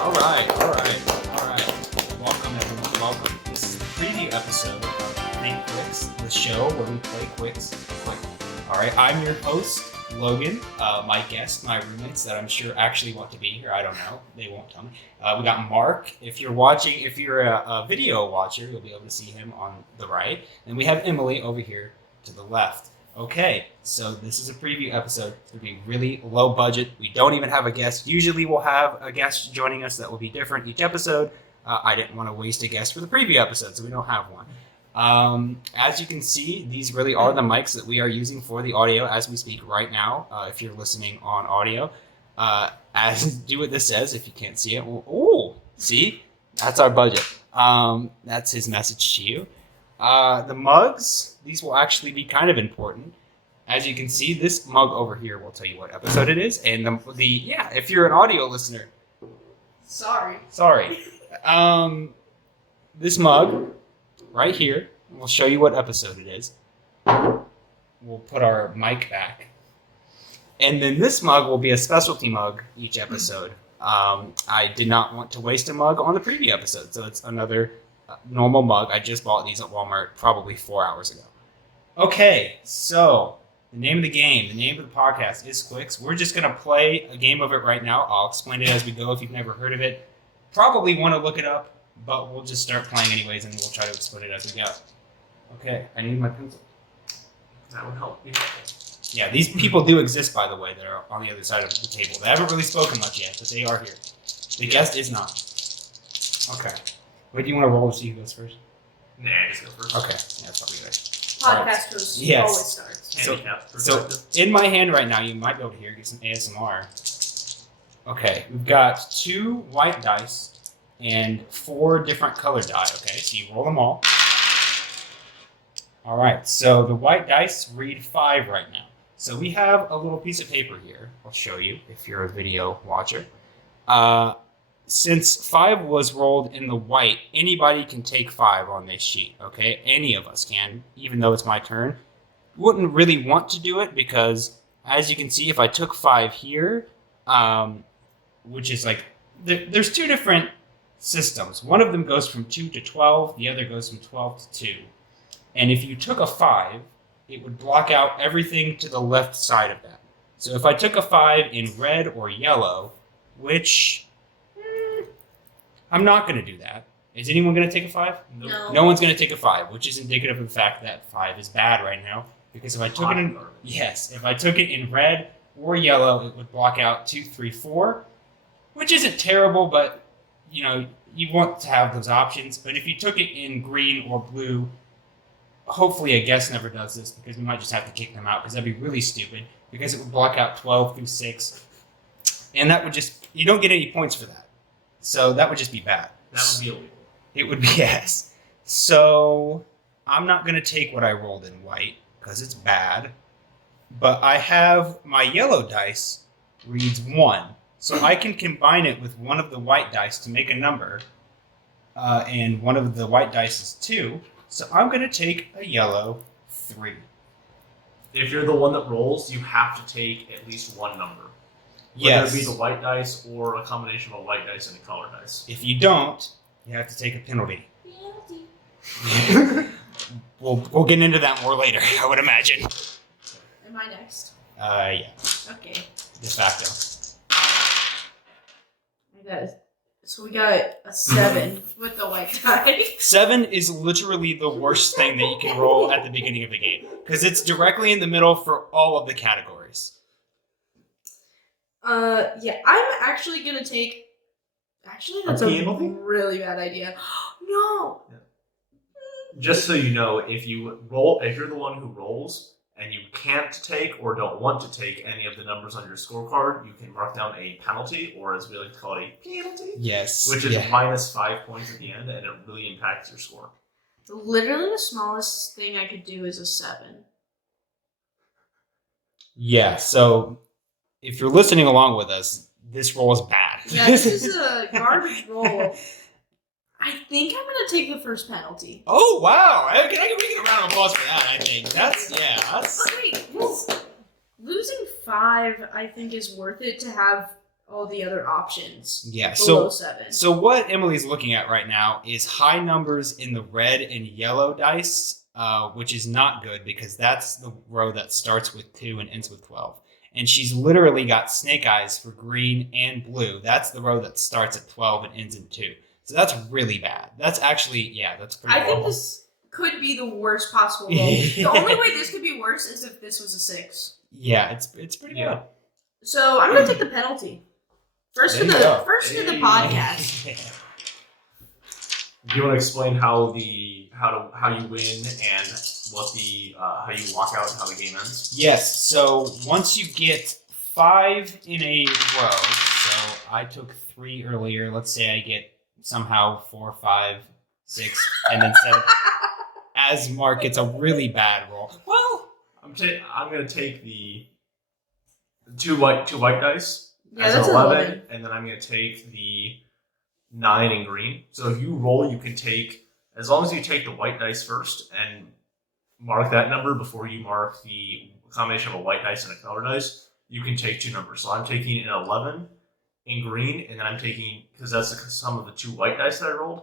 All right. Welcome, everyone. Welcome. This is the preview episode of Qwixx, the show where we play Qwixx quick. All right, I'm your host, Logan. My guests, my roommates that I'm sure actually want to be here. I don't know. They won't tell me. We got Mark. If you're a video watcher, you'll be able to see him on the right. And we have Emily over here to the left. Okay, so this is a preview episode. It's going to be really low budget. We don't even have a guest. Usually we'll have a guest joining us that will be different each episode. I didn't want to waste a guest for the preview episode, so we don't have one. As you can see, these really are the mics that we are using for the audio as we speak right now. If you're listening on audio, do what this says. If you can't see it, see, that's our budget. That's his message to you. The mugs, these will actually be kind of important. As you can see, this mug over here will tell you what episode it is, and if you're an audio listener, sorry. This mug right here will show you what episode it is. We'll put our mic back. And then this mug will be a specialty mug each episode. I did not want to waste a mug on the preview episode, so it's another normal mug. I just bought these at Walmart probably 4 hours ago. Okay, so the name of the game, the name of the podcast is Qwixx. We're just going to play a game of it right now. I'll explain it as we go if you've never heard of it. Probably want to look it up, but we'll just start playing anyways, and we'll try to explain it as we go. Okay, I need my pencil. That would help. Yeah, these people do exist, by the way, that are on the other side of the table. They haven't really spoken much yet, but they are here. The guest is not. Okay. Wait, do you want to roll to see who goes first? Nah, just go first. Okay, yeah, that's probably good. Podcast host always starts. So in my hand right now, you might be able to hear, get some ASMR. Okay, we've got 2 white dice and 4 different color die, okay? So you roll them all. All right, so the white dice read 5 right now. So we have a little piece of paper here. I'll show you if you're a video watcher. Since 5 was rolled in the white, anybody can take 5 on this sheet, okay? Any of us can, even though it's my turn. Wouldn't really want to do it because, as you can see, if I took 5 here, which is like, there's 2 different systems. One of them goes from 2 to 12, the other goes from 12 to 2. And if you took a 5, it would block out everything to the left side of that. So if I took a 5 in red or yellow, which I'm not going to do that. Is anyone going to take a 5? No. No one's going to take a 5, which is indicative of the fact that 5 is bad right now. Because if I took if I took it in red or yellow, it would block out 2, 3, 4, which isn't terrible, but you want to have those options. But if you took it in green or blue, hopefully a guest never does this because we might just have to kick them out because that'd be really stupid because it would block out 12 through 6, and that would you don't get any points for that. So that would just be bad. That would be illegal. It would be, yes. So I'm not going to take what I rolled in white because it's bad. But I have my yellow dice reads 1. So I can combine it with one of the white dice to make a number. And one of the white dice is 2. So I'm going to take a yellow 3. If you're the one that rolls, you have to take at least one number. Yes. Whether it be the white dice or a combination of a white dice and a color dice. If you don't, you have to take a penalty. We'll get into that more later, I would imagine. Am I next? Yeah. Okay. De facto. So we got a 7 with the white die. 7 is literally the worst thing that you can roll at the beginning of the game because it's directly in the middle for all of the categories. Yeah, I'm actually gonna take. Actually, that's a really bad idea. No. Yeah. Just so you know, if you're the one who rolls and you can't take or don't want to take any of the numbers on your scorecard, you can mark down a penalty, or as we like to call it, a penalty. Yes. Which is minus 5 points at the end, and it really impacts your score. Literally, the smallest thing I could do is a 7. Yeah. So if you're listening along with us, this roll is bad. Yeah, this is a garbage roll. I think I'm going to take the first penalty. Oh, wow. We can get a round of applause for that, I think. That's... Wait, losing 5, I think, is worth it to have all the other options. Yeah, below 7. So what Emily's looking at right now is high numbers in the red and yellow dice, which is not good because that's the row that starts with 2 and ends with 12. And she's literally got snake eyes for green and blue. That's the row that starts at 12 and ends in 2. So that's really bad. That's actually, that's pretty I horrible. think this could be the worst possible roll. The only way this could be worse is if this was a 6. Yeah, it's pretty bad. So I'm going to take the penalty. First to the podcast. Do you want to explain how you win and what the how you walk out and how the game ends? Yes. So once you get 5 in a row, so I took 3 earlier. Let's say I get somehow 4, 5, 6, and then 7. As Mark gets a really bad roll. Well, I'm gonna take the two white dice. Yeah, as that's an 11. And then I'm going to take the 9 in green. So if you roll, you can take, as long as you take the white dice first and mark that number before you mark the combination of a white dice and a color dice, you can take 2 numbers. So I'm taking an 11 in green, and then I'm taking, because that's the sum of the 2 white dice that I rolled,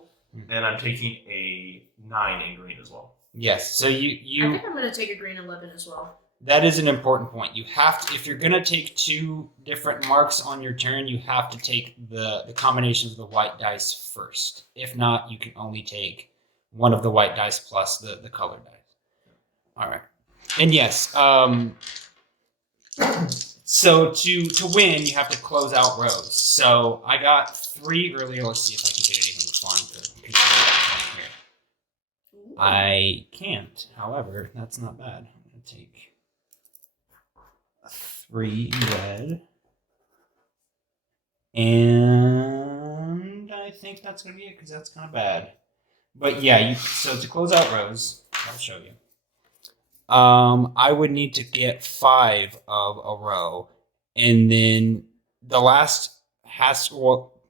and I'm taking a 9 in green as well. Yes. So you I think I'm going to take a green 11 as well. That is an important point. You have to, if you're going to take 2 different marks on your turn, you have to take the combination of the white dice first. If not, you can only take one of the white dice plus the colored dice. All right. And yes, so to win, you have to close out rows. So I got 3 earlier. Let's see if I can get anything fun to consider that point here. I can't. However, that's not bad. I'm going to take 3 in red. And I think that's going to be it because that's kind of bad. But yeah, so to close out rows, I'll show you. I would need to get 5 of a row. And then the last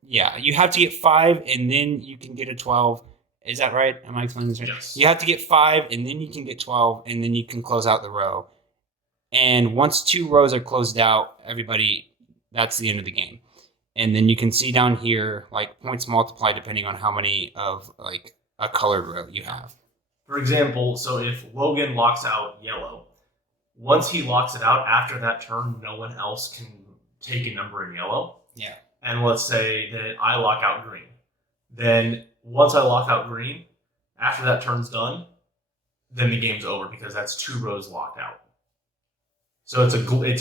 you have to get 5 and then you can get a 12. Is that right? Am I explaining this right? Yes. You have to get 5 and then you can get 12 and then you can close out the row. And once 2 rows are closed out, that's the end of the game. And then you can see down here, like, points multiply depending on how many of, like, a colored row you have. For example, so if Logan locks out yellow, once he locks it out, after that turn, no one else can take a number in yellow. Yeah. And let's say that I lock out green. Then once I lock out green, after that turn's done, then the game's over because that's 2 rows locked out. So it's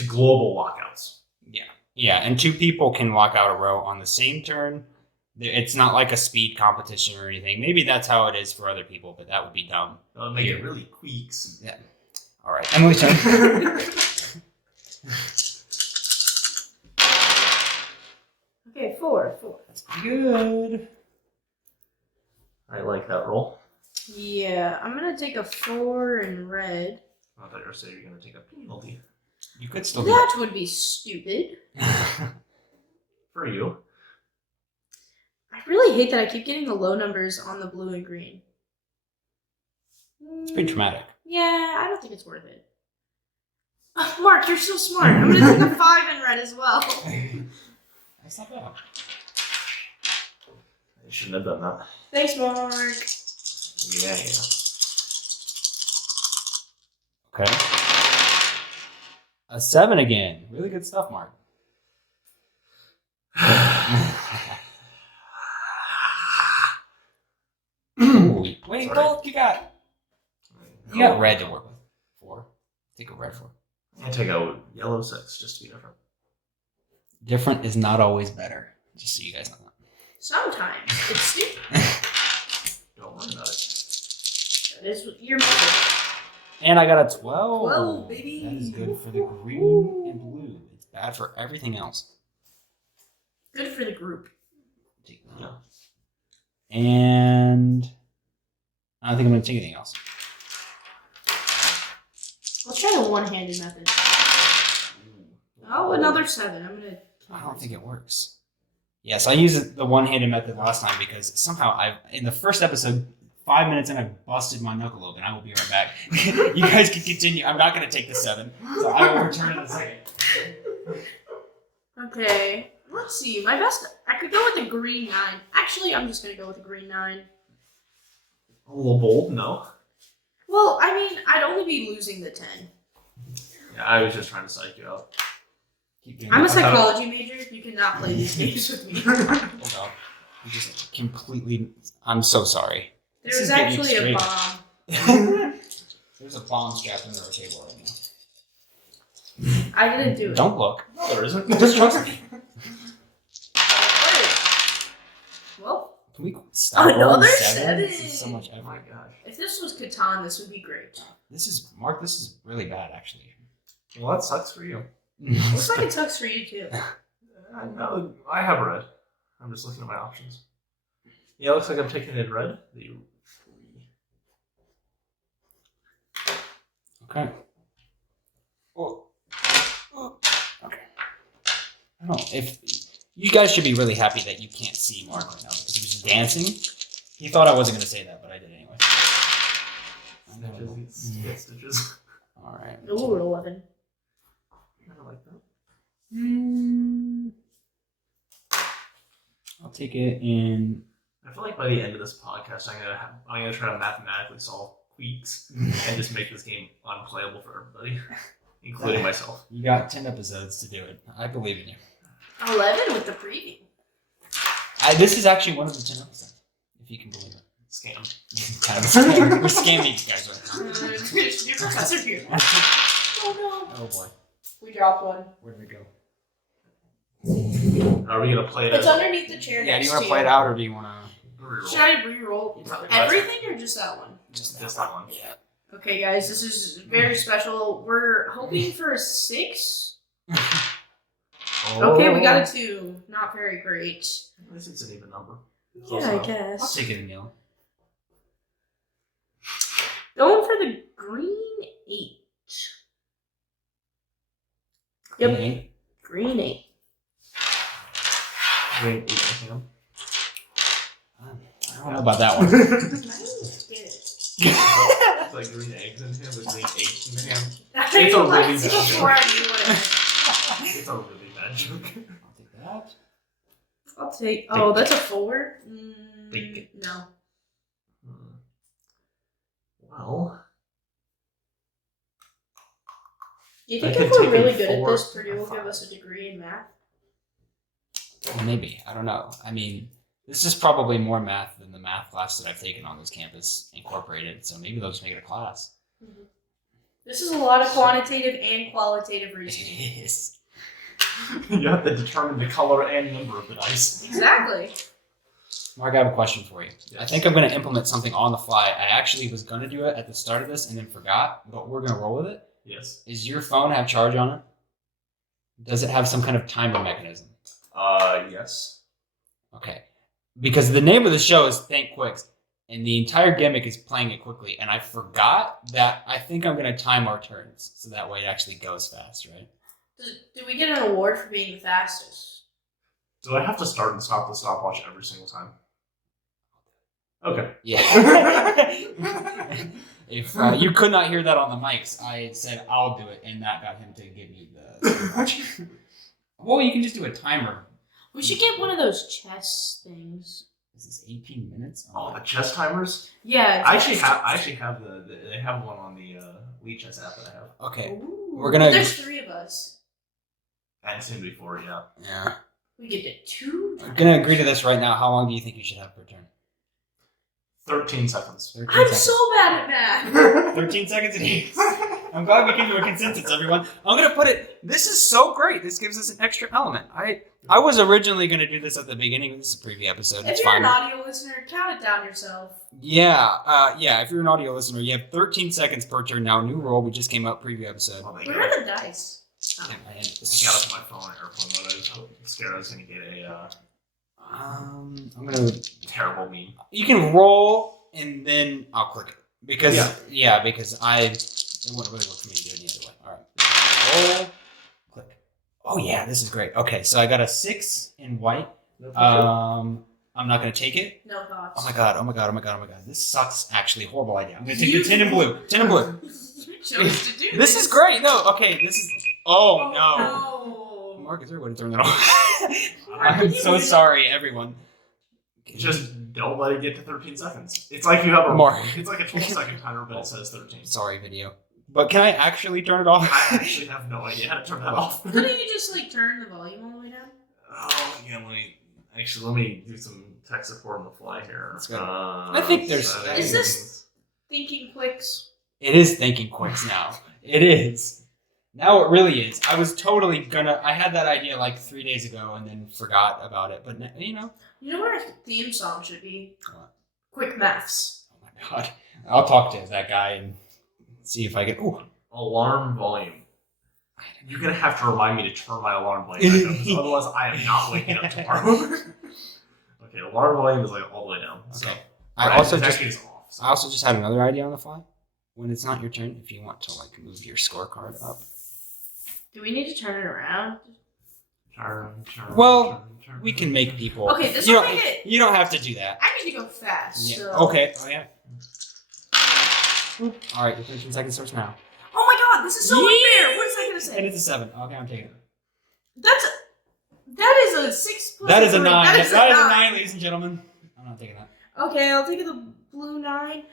global lockouts. Yeah, and 2 people can lock out a row on the same turn. It's not like a speed competition or anything. Maybe that's how it is for other people, but that would be dumb. That'll make it really Qwixx. Yeah. All right. Emily's turn. Okay, 4. That's good. I like that roll. Yeah, I'm going to take a 4 in red. I thought you were saying you're going to take a penalty. You could still do That would be stupid. that. For you. I really hate that I keep getting the low numbers on the blue and green. It's pretty traumatic. Yeah, I don't think it's worth it. Mark, you're so smart. I'm going to take a 5 in red as well. That's not bad. I shouldn't have done that. Thanks, Mark. Yeah. Okay. A 7 again. Really good stuff, Mark. Ooh, wait, well, you got red to work with. 4. Take a red 4. I take a yellow 6 just to be different. Different is not always better. Just so you guys know that. Sometimes. It's stupid. Don't worry about it. That is your method. And I got a 12. 12, baby. That is good for the green and blue. It's bad for everything else. Good for the group. Take that. And I don't think I'm going to take anything else. Let's try the one-handed method. Oh, another 7. I'm going to... I don't think it works. Yes, I used the one-handed method last time because somehow in the first episode, 5 minutes in, I busted my knuckle open. I will be right back. You guys can continue. I'm not going to take the 7, so I will return in a second. Okay. Let's see. My best. I could go with a green 9. Actually, I'm just gonna go with a green 9. A little bold, no? Well, I mean, I'd only be losing the 10. Yeah, I was just trying to psych you out. I'm a psychology major. You cannot play these games with me. Hold up. I'm just completely. I'm so sorry. There's actually a bomb. There's a bomb strapped under our table right now. I didn't do it. Don't look. No, there isn't. Just trust me. Well, Can we stop another rolling 7? This is so much Oh effort. my gosh. if this was Catan, this would be great. This is Mark. This is really bad, actually. Well, that sucks for you. Looks like it sucks for you too. No, I have red. I'm just looking at my options. Yeah, it looks like I'm taking in red. Okay. Okay. I don't know if you guys should be really happy that you can't see Mark right now because he was just dancing. He thought I wasn't going to say that, but I did anyway. Stitches. All right. Ooh, 11. I like that. I'll take it in. I feel like by the end of this podcast, I'm gonna try to mathematically solve Qwixx and just make this game unplayable for everybody, including myself. You got 10 episodes to do it. I believe in you. 11 with the preview. This is actually one of the 10 episodes, if you can believe it. Scam. Kind of a scam. We're scamming these guys right Your professor here. now. Oh Oh boy. no. We dropped one. Where did it go? Are we gonna play it? It's underneath the chair. Yeah, do you want want to play it out or do you want Reroll. Should I re-roll everything or just that one? to Just that one. Yeah. Okay, guys, this is very special. We're hoping for a 6. Okay, we got a 2. Not very great. At least it's an even number. Yeah, I I'll guess. take it in yellow. Going for the green 8. Yep, Okay. green 8. Green 8 ham. I don't know about that one. It's like green eggs in ham, but green 8 in ham. It's a really bad before I knew it. It's a really bad joke. I'll take that. I'll take. Oh, that's a 4. Big. No. Well, Do you I think could if we're take really a good at 4 this, Purdue or will 5. give us a degree in math? Maybe. I don't know. I mean, this is probably more math than the math class that I've taken on this campus incorporated, so maybe they'll just make it a class. Mm-hmm. This is a lot of quantitative and qualitative It reasoning. is. you have to determine the color and number of the dice. Exactly. Mark, I have a question for you. Yes. I think I'm going to implement something on the fly. I actually was going to do it at the start of this and then forgot, but we're going to roll with it. Yes. Is your phone have charge on it? Does it have some kind of timer mechanism? Yes. Okay. Because the name of the show is Think Qwixx, and the entire gimmick is playing it quickly, and I forgot that I think I'm going to time our turns, so that way it actually goes fast, right? Do we get an award for being the fastest? Do I have to start and stop the stopwatch every single time? Okay. Yeah. If you could not hear that on the mics, I said I'll do it, and that got him to give me the stopwatch. Well, you can just do a timer. We should get one of those chess things. Is this 18 minutes? Oh, the chess timers. Yeah. I actually have they have one on the Wii Chess app that I have, Okay. Ooh. We're gonna- There's 3 of us. and soon before, yeah. Yeah. We get to 2. I'm going to agree to this right now. How long do you think you should have per turn? 13 seconds. 13 I'm seconds. so bad at math. 13 seconds it is. I'm glad we came to a consensus, everyone. I'm going to put it, this is so great. This gives us an extra element. I was originally going to do this at the beginning. This is a preview episode. If It's you're fine. an audio listener, count it down yourself. Yeah, if you're an audio listener, you have 13 seconds per turn. Now, new rule. We just came out, preview episode. Oh my Where god. are the dice? Oh. I got up my phone on airplane mode. I was scared I was going to get a I'm going to... terrible meme. You can roll, and then I'll click it. Because, Yeah. because it wouldn't really work for me to do it either way. All right. Roll. Click. Oh, yeah, this is great. Okay, so I got a 6 in white. I'm not going to take it. No thoughts. Oh my god. This sucks, actually. Horrible idea. I'm going to take the 10 in blue. 10 in blue. You chose to do This is great. No, okay, this is... Oh, no. Marcus, everybody turn that off. I'm so sorry, everyone. Just don't let it get to 13 seconds. It's like you have it's like a 12-second timer, but it says 13. Sorry, video. But can I actually turn it off? I actually have no idea how to turn that off. Couldn't you just like turn the volume all the way down? Oh, yeah, let me do some tech support on the fly here. Let's go. I think there's... Is this Thinking Qwixx? It is Thinking Qwixx now. It is. Now it really is. I was totally gonna... I had that idea like 3 days ago and then forgot about it. But, you know... You know what our theme song should be? What? Quick Maths. Oh my god. I'll talk to that guy and see if I can... Ooh. Alarm volume. You're going to have to remind me to turn my alarm volume back up, because otherwise I am not waking up tomorrow. Okay, alarm volume is like all the way down. So, okay. I also just had another idea on the fly. When it's not your turn, if you want to like move your scorecard up. Do we need to turn it around? Turn, we can make people... Okay, this will make it... You don't have to do that. I need to go fast, yeah. so... Okay, oh yeah. Alright, your 13 seconds starts now. Oh my god, this is so unfair! What is I gonna say? And it's a 7. Okay, I'm taking it. That is a 6 plus That is a 3. 9. That is a 9, ladies and gentlemen. I'm not taking that. Okay, I'll take the blue 9.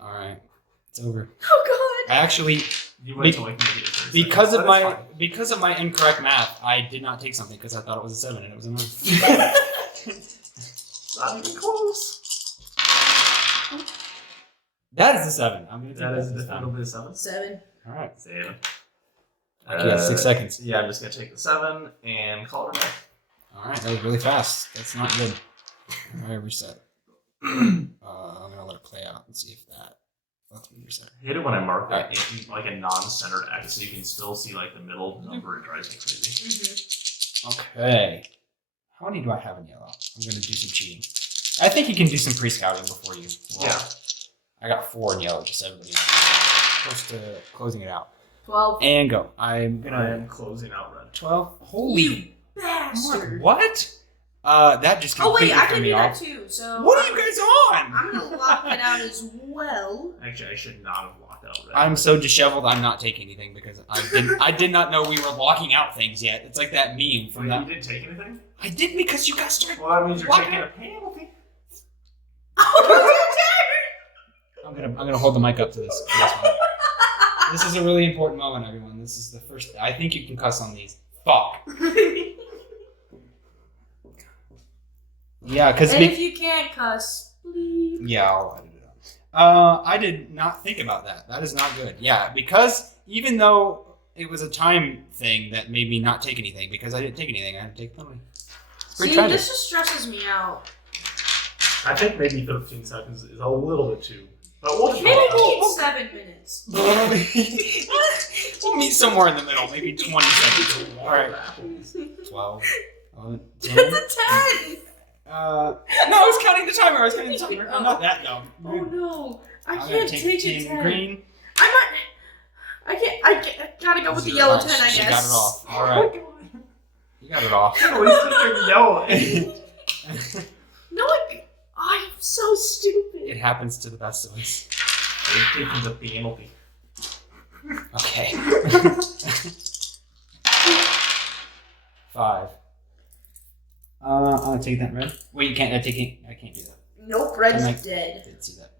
Alright, it's over. Oh god! I actually... You wait till like negative 30 because seconds. of my incorrect math, I did not take something because I thought it was a 7 and it was a 9. Not even close. That is a 7. I'm gonna take that. Is this definitely a 7. 7. All right. 7. Okay, 6 seconds. Yeah, I'm just gonna take the 7 and call it a night. All right, that was really fast. That's not good. All right, reset. I'm gonna let it play out and see if that. Let's reset. I hate it when I mark that like a non-centered X, so you can still see like the middle number. It drives me crazy. Okay. How many do I have in yellow? I'm gonna do some cheating. I think you can do some pre-scouting before you roll. Yeah. I got 4 in yellow, just everybody knows. Close to closing it out. 12. And go. I am closing out red. 12. Holy You bastard! What? That just completely I threw can me do that off. too, so... What are you guys on? I'm gonna lock that out as well. Actually, I should not have locked out red. I'm so disheveled. I'm not taking anything because I did not know we were locking out things yet. It's like that meme from that. You didn't take anything? I didn't because you guys started. Well, that means you're taking a penalty. I'm gonna hold the mic up to this one. This is a really important moment, everyone. This is the first. I think you can cuss on these. Fuck. Yeah, because if you can't cuss, please. Yeah, I'll edit it out. I did not think about that. That is not good. Yeah, because even though it was a time thing that made me not take anything, because I didn't take anything, I had to take penalty. See, this just stresses me out. I think maybe 13 seconds is a little bit too. But we'll maybe 7 minutes. We'll meet somewhere in the middle, maybe 20 seconds. All right. 12. 11, 10. It's a 10. No, I was counting the timer. I'm not that dumb. Oh no, I I'm can't take take 10 a 10. Green. I gotta go with the yellow 10, I guess. She got it off. All right. You got it off. At least I took yellow. No, I'm so stupid. It happens to the best of us. They've taken the penalty. Okay. 5. I'm gonna take that red. Wait, you can't. I can't do that. Nope, red's I dead. didn't see that.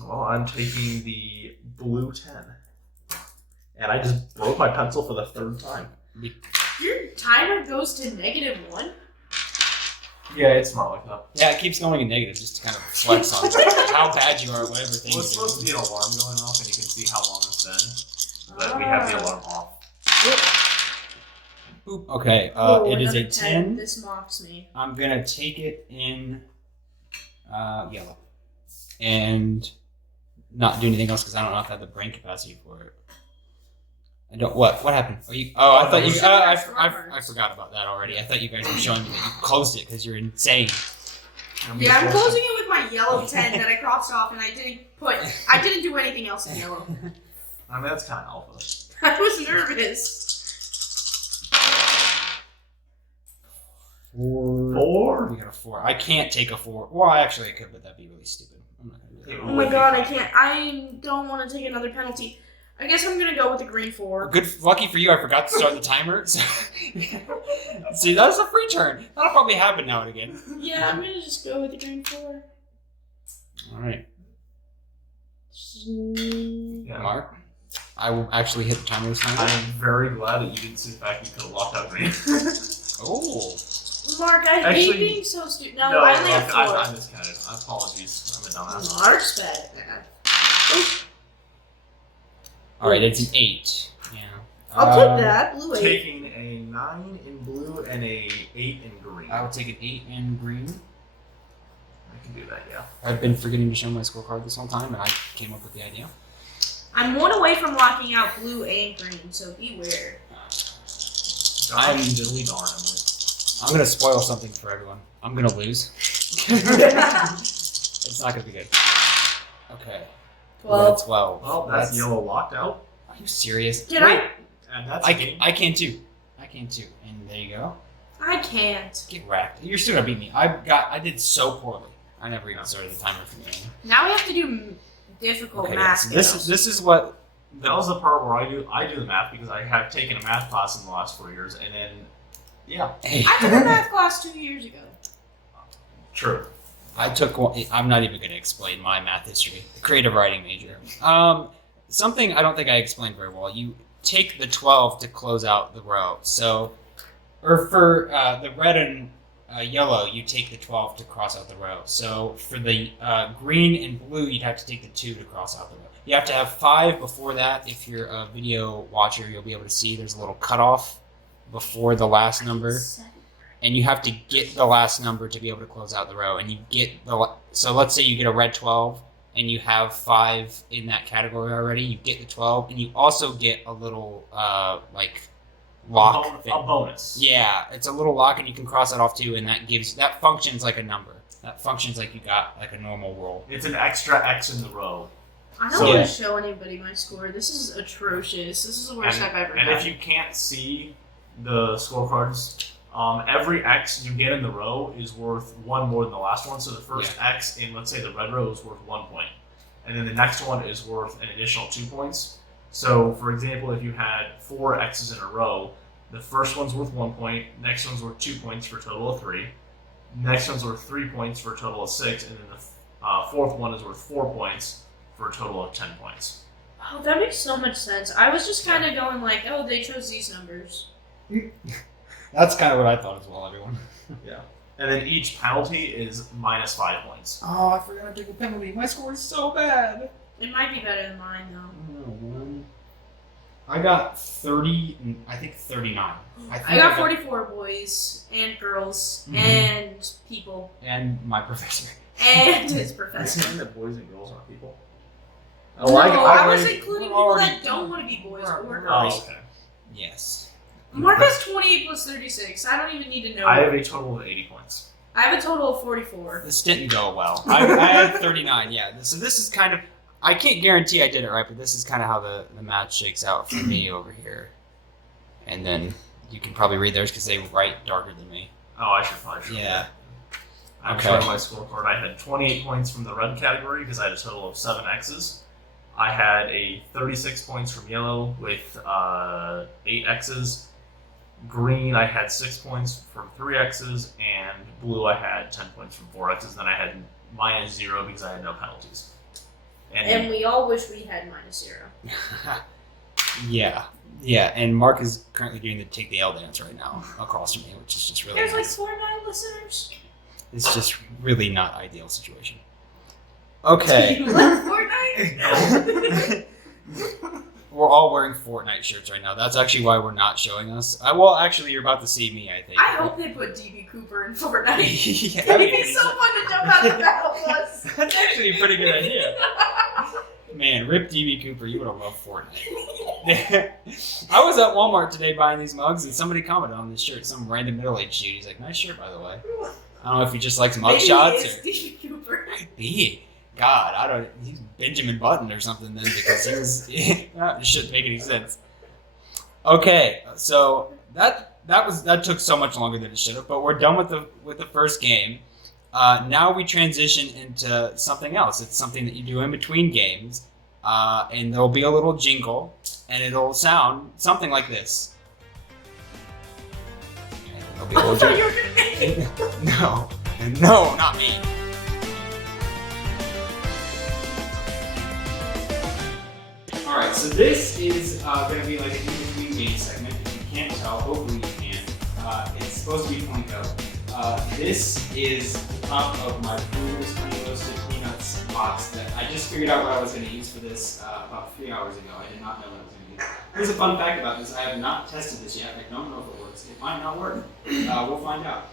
Well, I'm taking the blue 10. And I just broke my pencil for the 3rd time. Your timer goes to -1? Yeah, it's smart like that. Yeah, it keeps going in negative just to kind of flex on how bad you are at whatever thing Well, it's you're supposed to doing. be an alarm going off, and you can see how long it's been. But we have the alarm off. Boop. Okay, it is a 10. This mocks me. I'm gonna take it in yellow. And not do anything else because I don't know if I have the brain capacity for it. I don't. What happened? I thought you. I forgot about that already. I thought you guys were showing me that you closed it because you're insane. Yeah, I'm closing it with my yellow 10 that I crossed off, and I didn't do anything else in yellow. I mean, that's kind of alpha. I was nervous. 4. We got a 4. I can't take a 4. Well, actually, I could, but that'd be really stupid. I'm not gonna do that. Oh my god, I can't. I don't want to take another penalty. I guess I'm gonna go with the green 4. Lucky for you, I forgot to start the timer. So see, that's a free turn. That'll probably happen now and again. Yeah, I'm gonna just go with the green 4. All right. Yeah. Mark, I will actually hit the timer this time. I'm very glad that you didn't see the fact you could have locked out green. Oh. Mark, I hate being so stupid. No, I only have 4. I miscounted. Apologies. I'm a dumbass. Mark's bad at that. All right, it's an 8. Yeah. I'll take that. Blue 8. Taking a 9 in blue and a 8 in green. I will take an 8 in green. I can do that, yeah. I've been forgetting to show my scorecard this whole time, and I came up with the idea. I'm 1 away from locking out blue and green, so beware. I'm diddly darn, Emily. I'm gonna spoil something for everyone. I'm gonna lose. It's not gonna be good. Okay. 12. 12. Well, that's yellow locked out. Are you serious? Can I? And that's I can too. I can too. And there you go. I can't. Get wrecked. You're still gonna beat me. I did so poorly. I never even started the timer for me. Now we have to do difficult math. So this is what that was the part where I do the math because I have taken a math class in the last 4 years, and then Hey. I took a math class 2 years ago. True. I took one. I'm not even going to explain my math history. Creative writing major. Something I don't think I explained very well. You take the 12 to close out the row. So, or for the red and yellow, you take the 12 to cross out the row. So for the green and blue, you'd have to take the 2 to cross out the row. You have to have 5 before that. If you're a video watcher, you'll be able to see there's a little cutoff before the last number. And you have to get the last number to be able to close out the row. And you get so let's say you get a red 12 and you have 5 in that category already. You get the 12 and you also get a little like lock. A bonus. Yeah, it's a little lock and you can cross that off too. And that functions like a number. That functions like you got like a normal roll. It's an extra X in the row. I don't want to show anybody my score. This is atrocious. This is the worst I've ever had. And if you can't see the scorecards, every X you get in the row is worth 1 more than the last one. So the first X in, let's say, the red row is worth 1 point. And then the next one is worth an additional 2 points. So, for example, if you had 4 X's in a row, the first one's worth 1 point, next one's worth 2 points for a total of 3, next one's worth 3 points for a total of 6, and then the fourth one is worth 4 points for a total of 10 points. Oh, that makes so much sense. I was just kind of going like, oh, they chose these numbers. That's kind of what I thought as well, everyone. Yeah. And then each penalty is minus 5 points. Oh, I forgot to take a penalty. My score is so bad. It might be better than mine, though. I got 30, I think 39. I got 44 boys and girls and people. And my professor. And his Are you professor. saying that boys and girls aren't people? No, I was including people that don't want to be boys or girls. Oh, okay. Yes. Mark has 28 plus 36. I don't even need to know. I have a total of 80 points. I have a total of 44. This didn't go well. I had 39, yeah. So this is kind of, I can't guarantee I did it right, but this is kind of how the math shakes out for me over here. And then you can probably read theirs because they write darker than me. Oh, I should probably show Yeah. I'm showing my scorecard. I had 28 points from the red category because I had a total of 7 X's. I had a 36 points from yellow with 8 X's. Green, I had 6 points from 3 X's. And blue, I had 10 points from 4 X's. Then I had minus 0 because I had no penalties. And we all wish we had minus 0. Yeah. Yeah, and Mark is currently doing the Take the L dance right now across from me, which is just really There's nice. like 4 listeners. It's just really not ideal situation. Okay. You love Fortnite? We're all wearing Fortnite shirts right now. That's actually why we're not showing us. Well, actually, you're about to see me, I think. I hope they put DB Cooper in Fortnite. Yeah, It'd be so fun to jump out the battle bus. That's actually a pretty good idea. Man, rip DB Cooper, you would have loved Fortnite. I was at Walmart today buying these mugs, and somebody commented on this shirt. Some random middle-aged dude. He's like, "Nice shirt, by the way." I don't know if he just likes mug shots or DB Cooper. could be. God, I don't. He's Benjamin Button or something then, because he was. It shouldn't make any sense. Okay, so that took so much longer than it should have, but we're done with the first game. Now we transition into something else. It's something that you do in between games, and there'll be a little jingle, and it'll sound something like this. And there'll be a little jingle. You were gonna No, not me. All right, so this is going to be like an in-between game segment. If you can't tell, hopefully you can. It's supposed to be Plinko. This is the top of my Brewers Honey Roasted Peanuts box that I just figured out what I was going to use for this about 3 hours ago. I did not know what I was going to use. Here's a fun fact about this. I have not tested this yet. I don't know if it works. It might not work. We'll find out.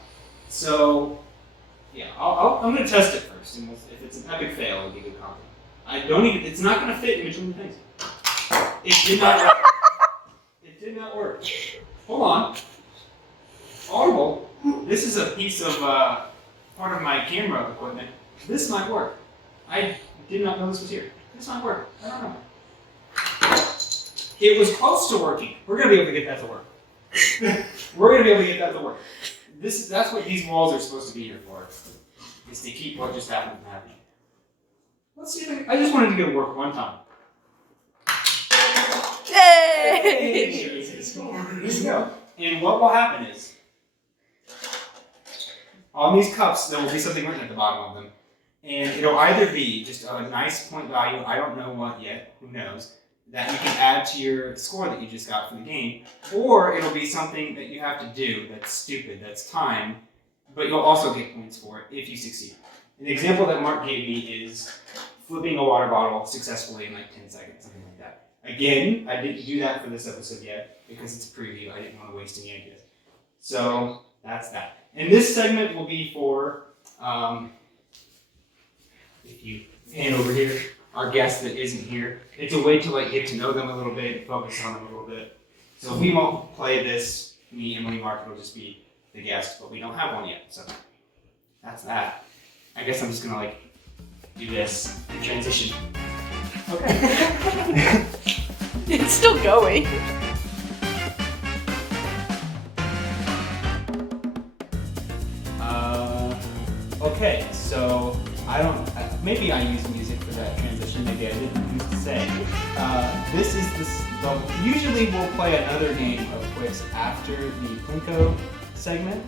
So, yeah, I'm going to test it first. And if it's an epic fail, it'll be a good copy. It's not going to fit in between the things. It did not work. It did not work. Hold on. Audible. This is a piece of part of my camera equipment. This might work. I did not know this was here. This might work. I don't know. It was close to working. We're gonna be able to get that to work. We're gonna be able to get that to work. That's what these walls are supposed to be here for. Is to keep what just happened from happening. Let's see if I just wanted to get it to work one time. Yay! There you go. And what will happen is, on these cups, there will be something written at the bottom of them. And it'll either be just a nice point value, I don't know what yet, who knows, that you can add to your score that you just got for the game, or it'll be something that you have to do that's stupid, that's timed, but you'll also get points for it if you succeed. An example that Mark gave me is flipping a water bottle successfully in like 10 seconds, something like that. Again, I didn't do that for this episode yet, because it's a preview. I didn't want to waste any ideas. So, that's that. And this segment will be for, if you pan over here, our guest that isn't here. It's a way to like get to know them a little bit, focus on them a little bit. So we won't play this, me, Emily, Mark, it'll just be the guest, but we don't have one yet. So, that's that. I guess I'm just gonna like do this and transition. Okay. It's still going. Okay, so maybe I used music for that transition, maybe I didn't use to say. Usually we'll play another game of Qwixx after the Plinko segment,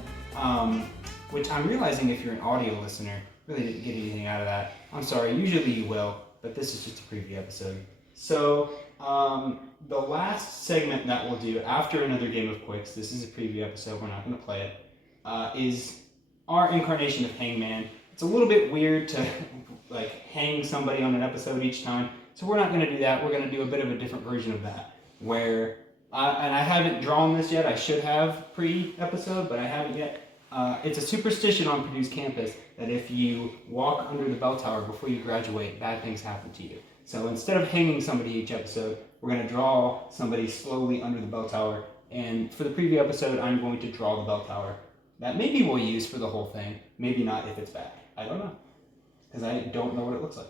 which I'm realizing if you're an audio listener, really didn't get anything out of that. I'm sorry, usually you will, but this is just a preview episode. So, the last segment that we'll do after another game of Qwixx, this is a preview episode, we're not going to play it, is our incarnation of Hangman. It's a little bit weird to like hang somebody on an episode each time, so we're not going to do that. We're going to do a bit of a different version of that, where, and I haven't drawn this yet, I should have pre-episode, but I haven't yet. It's a superstition on Purdue's campus that if you walk under the bell tower before you graduate, bad things happen to you. So instead of hanging somebody each episode, we're going to draw somebody slowly under the bell tower, and for the preview episode, I'm going to draw the bell tower. That maybe we'll use for the whole thing, maybe not if it's back. I don't know, because I don't know what it looks like.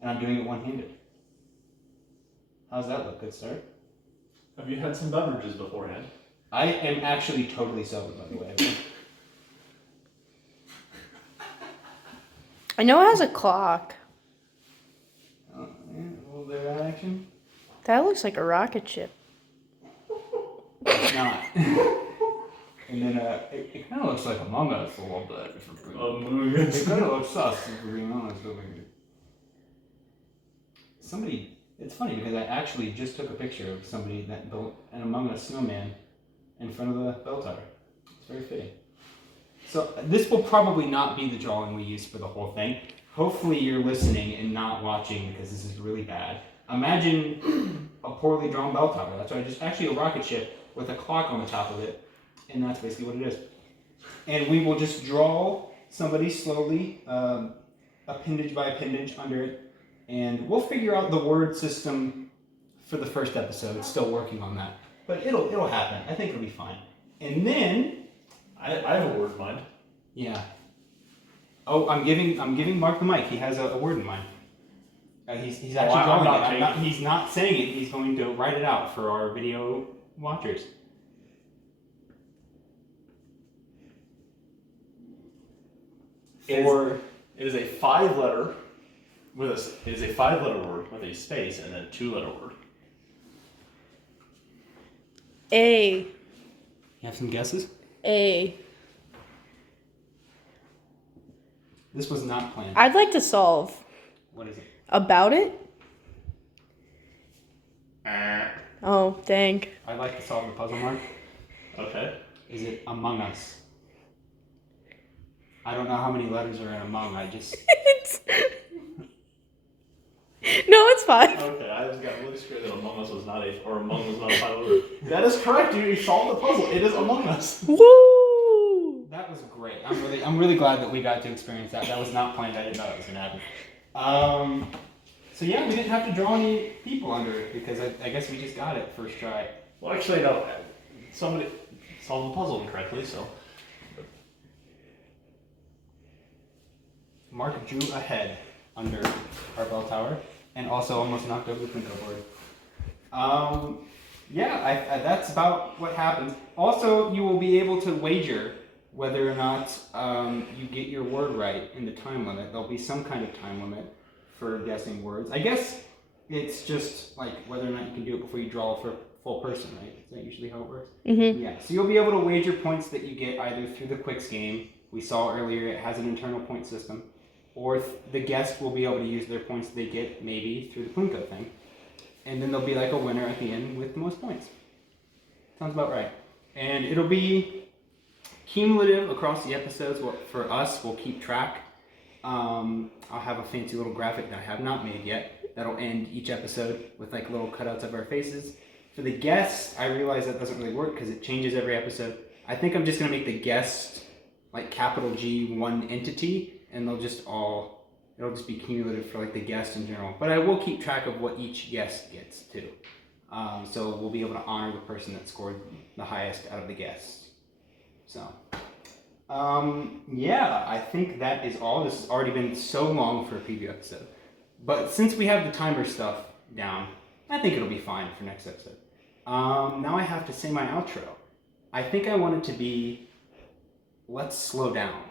And I'm doing it one-handed. How's that look? Good start? Have you had some beverages beforehand? I am actually totally sober, by the way. I know it has a clock. Oh, yeah, a little bit of action. That looks like a rocket ship. It's not. And then it kind of looks like Among Us a little bit. It kind of looks sus, if we're being honest over here. It's funny because I actually just took a picture of somebody that built an Among Us snowman in front of the bell tower. It's very fitting. So this will probably not be the drawing we use for the whole thing. Hopefully you're listening and not watching because this is really bad. Imagine a poorly drawn bell tower. That's actually a rocket ship with a clock on the top of it. And that's basically what it is. And we will just draw somebody slowly, appendage by appendage under it. And we'll figure out the word system for the first episode. Still working on that. But it'll happen. I think it'll be fine. And then I have a word in mind. Yeah. Oh, I'm giving Mark the mic. He has a word in mind. He's actually drawing it. He's not saying it. He's going to write it out for our video watchers. It is a 5-letter It is a 5-letter word with a space and then a 2-letter word. A. You have some guesses? A. This was not planned. I'd like to solve. What is it? About it? Oh, dang. I'd like to solve the puzzle, Mark. Okay. Is it Among Us? I don't know how many letters are in Among. I just... No, it's fine. Okay, I just got really scared that Among Us was not a 5-letter word. That is correct, you solved the puzzle. It is Among Us. Woo! That was great. I'm really glad that we got to experience that. That was not planned. I didn't know it was going to happen. So yeah, we didn't have to draw any people under it because I guess we just got it first try. Well, actually, no. Somebody solved the puzzle incorrectly, so... Mark drew a head under our bell tower and also almost knocked over the Plinko board. That's about what happens. Also, you will be able to wager whether or not you get your word right in the time limit. There'll be some kind of time limit for guessing words. I guess it's just like whether or not you can do it before you draw for a full person, right? Is that usually how it works? Mm-hmm. Yeah, so you'll be able to wager points that you get either through the Qwixx game. We saw earlier it has an internal point system. Or the guest will be able to use their points they get maybe through the Plinko thing. And then there'll be like a winner at the end with the most points. Sounds about right. And it'll be cumulative across the episodes. For us, we'll keep track. I'll have a fancy little graphic that I have not made yet that'll end each episode with like little cutouts of our faces. For the guests, I realize that doesn't really work because it changes every episode. I think I'm just going to make the guest like capital G one entity. And it'll just be cumulative for like the guest in general. But I will keep track of what each guest gets too. So we'll be able to honor the person that scored the highest out of the guests. So, I think that is all. This has already been so long for a preview episode. But since we have the timer stuff down, I think it'll be fine for next episode. Now I have to say my outro. I think I want it to be, let's slow down.